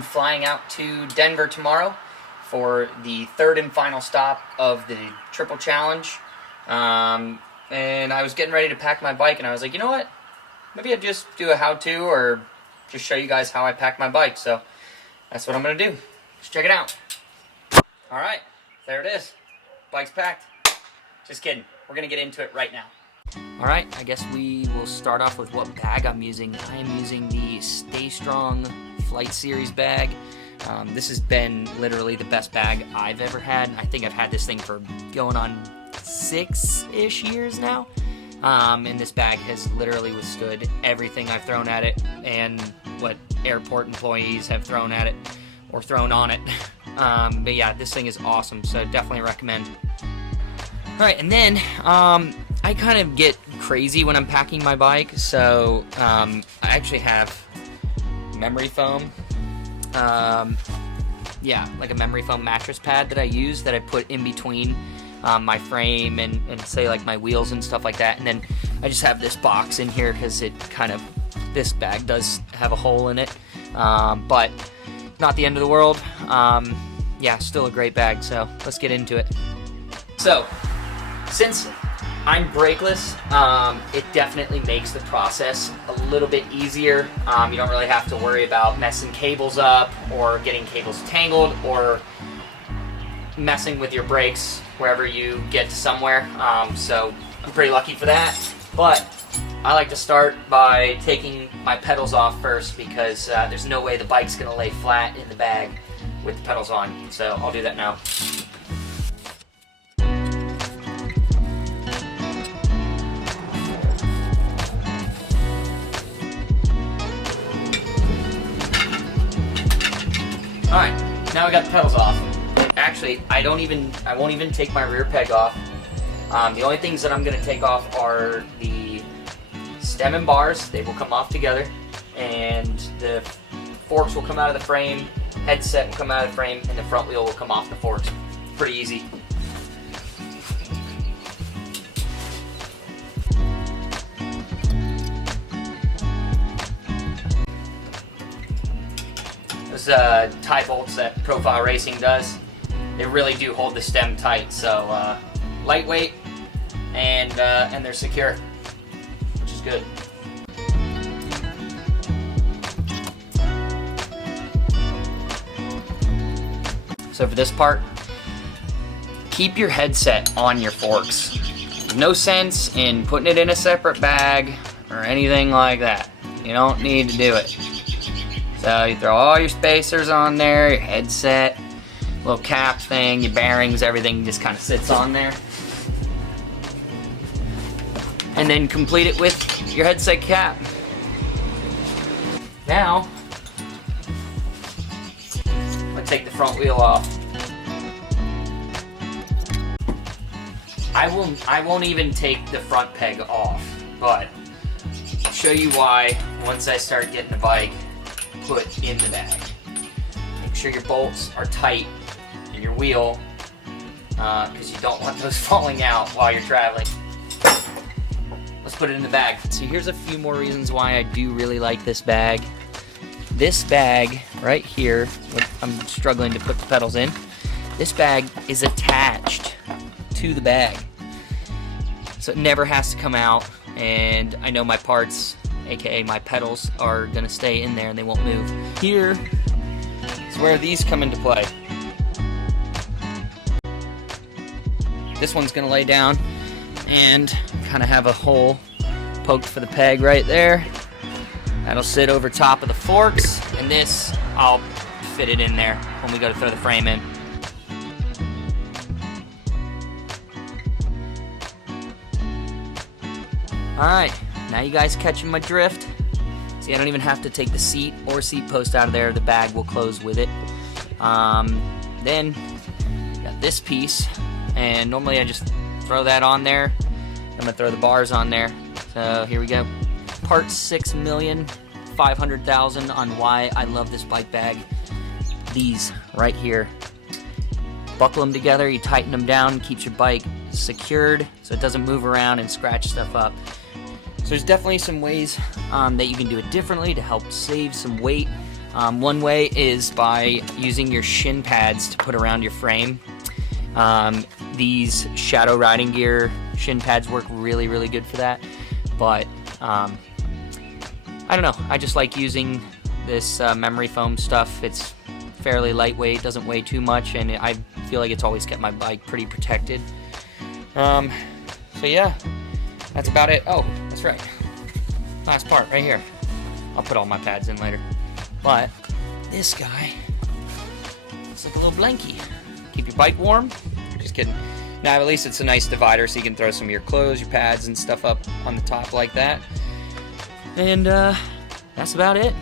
am flying out to Denver tomorrow for the third and final stop of the Triple Challenge. And I was getting ready to pack my bike, and I was like, you know what? Maybe I'd just do a how-to or just show you guys how I pack my bike. So that's what I'm going to do. Let's check it out. Alright, there it is. Bike's packed. Just kidding. We're going to get into it right now. Alright, I guess we will start off with what bag I'm using. I am using the Stay Strong Flight Series bag. This has been literally the best bag I've ever had. I think I've had this thing for going on 6-ish years now. And this bag has literally withstood everything I've thrown at it and what airport employees have thrown at it or thrown on it. But yeah, this thing is awesome, so definitely recommend. Alright, and then I kind of get crazy when I'm packing my bike, so I actually have memory foam. Yeah, like a memory foam mattress pad that I use that I put in between my frame and say like my wheels and stuff like that. And then I just have this box in here because it kind of, this bag does have a hole in it, but not the end of the world. Yeah, still a great bag, so let's get into it. So, since I'm brakeless, it definitely makes the process a little bit easier. You don't really have to worry about messing cables up or getting cables tangled or messing with your brakes wherever you get to somewhere. So I'm pretty lucky for that. But I like to start by taking my pedals off first because there's no way the bike's going to lay flat in the bag with the pedals on. So I'll do that now. Alright, now we got the pedals off. Actually, I won't even take my rear peg off. The only things that I'm going to take off are the stem and bars. They will come off together, and the forks will come out of the frame, headset will come out of the frame, and the front wheel will come off the forks. Pretty easy. Those tie bolts that Profile Racing does, they really do hold the stem tight. So lightweight and they're secure, which is good. So for this part, keep your headset on your forks. There's no sense in putting it in a separate bag or anything like that. You don't need to do it. So you throw all your spacers on there, your headset, little cap thing, your bearings, everything just kind of sits on there. And then complete it with your headset cap. Now, I'm going to take the front wheel off. I won't even take the front peg off, but I'll show you why once I start getting the bike put in the bag. Make sure your bolts are tight in your wheel because you don't want those falling out while you're traveling. Let's put it in the bag. So here's a few more reasons why I do really like this bag. This bag right here, I'm struggling to put the pedals in. This bag is attached to the bag, so it never has to come out, and I know my parts, aka my pedals, are gonna stay in there and they won't move. Here is where these come into play. This one's gonna lay down and kind of have a hole poked for the peg right there. That'll sit over top of the forks, and this, I'll fit it in there when we go to throw the frame in. Alright, now you guys catching my drift. See, I don't even have to take the seat or seat post out of there. The bag will close with it. Then, got this piece, and normally I just throw that on there. I'm going to throw the bars on there. So here we go. Part 6,500,000 on why I love this bike bag. These right here. Buckle them together, you tighten them down, keeps your bike secured so it doesn't move around and scratch stuff up. So there's definitely some ways that you can do it differently to help save some weight. One way is by using your shin pads to put around your frame. These Shadow riding gear shin pads work really, really good for that. But I don't know. I just like using this memory foam stuff. It's fairly lightweight, doesn't weigh too much, and I feel like it's always kept my bike pretty protected. So yeah, that's about it. Oh, that's right. Last part right here. I'll put all my pads in later. But this guy looks like a little blankie. Keep your bike warm. Just kidding. Now at least it's a nice divider, so you can throw some of your clothes, your pads, and stuff up on the top like that. And that's about it.